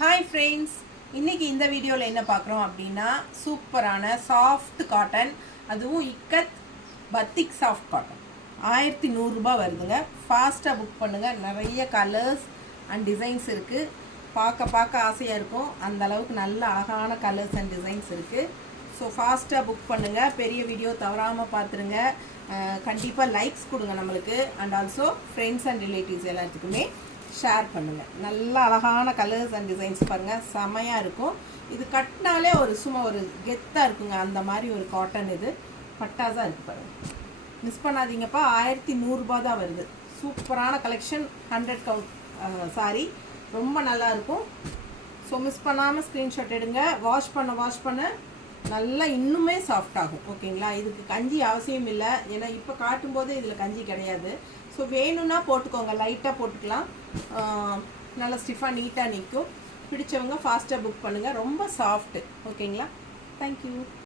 Hi friends, இன்றைக்கி இந்த வீடியோவில் என்ன பார்க்குறோம் அப்படின்னா சூப்பரான சாஃப்ட் காட்டன், அதுவும் இக்கத் பத்திக் சாஃப்ட் காட்டன் 1100 வருதுங்க. ஃபாஸ்ட்டாக புக் பண்ணுங்கள். நிறைய கலர்ஸ் அண்ட் டிசைன்ஸ் இருக்குது. பார்க்க ஆசையாக இருக்கும். அந்த அளவுக்கு நல்ல அழகான கலர்ஸ் அண்ட் டிசைன்ஸ் இருக்குது. ஸோ ஃபாஸ்ட்டாக புக் பண்ணுங்கள். பெரிய வீடியோ தவறாமல் பார்த்துருங்க. கண்டிப்பாக லைக்ஸ் கொடுங்க நம்மளுக்கு. And also friends and relatives எல்லாத்துக்குமே ஷேர் பண்ணுங்கள். நல்ல அழகான கலர்ஸ் அண்ட் டிசைன்ஸ் பாருங்கள், செமையாக இருக்கும். இது கட்டினாலே சும்மா ஒரு கெத்தாக இருக்குங்க. அந்த மாதிரி ஒரு காட்டன், இது பட்டாஸாக இருக்குது பாருங்கள். மிஸ் பண்ணாதீங்கப்பா. 1100 தான் வருது. சூப்பரான கலெக்ஷன். 100 கவுண்ட் சாரி, ரொம்ப நல்லாயிருக்கும். ஸோ மிஸ் பண்ணாமல் ஸ்க்ரீன்ஷாட் எடுங்க. வாஷ் பண்ண நல்லா இன்னுமே சாஃப்ட் ஆகும். ஓகேங்களா? இதுக்கு கஞ்சி அவசியம் இல்லை, ஏன்னா இப்போ காட்டும்போது இதில் கஞ்சி கிடையாது. ஸோ வேணும்னா போட்டுக்கோங்க, லைட்டாக போட்டுக்கலாம். நல்லா ஸ்டிஃபாக நீட்டாக நிற்கும். பிடிச்சவங்க ஃபாஸ்ட்டாக புக் பண்ணுங்கள். ரொம்ப சாஃப்ட்டு. ஓகேங்களா? தேங்க்யூ.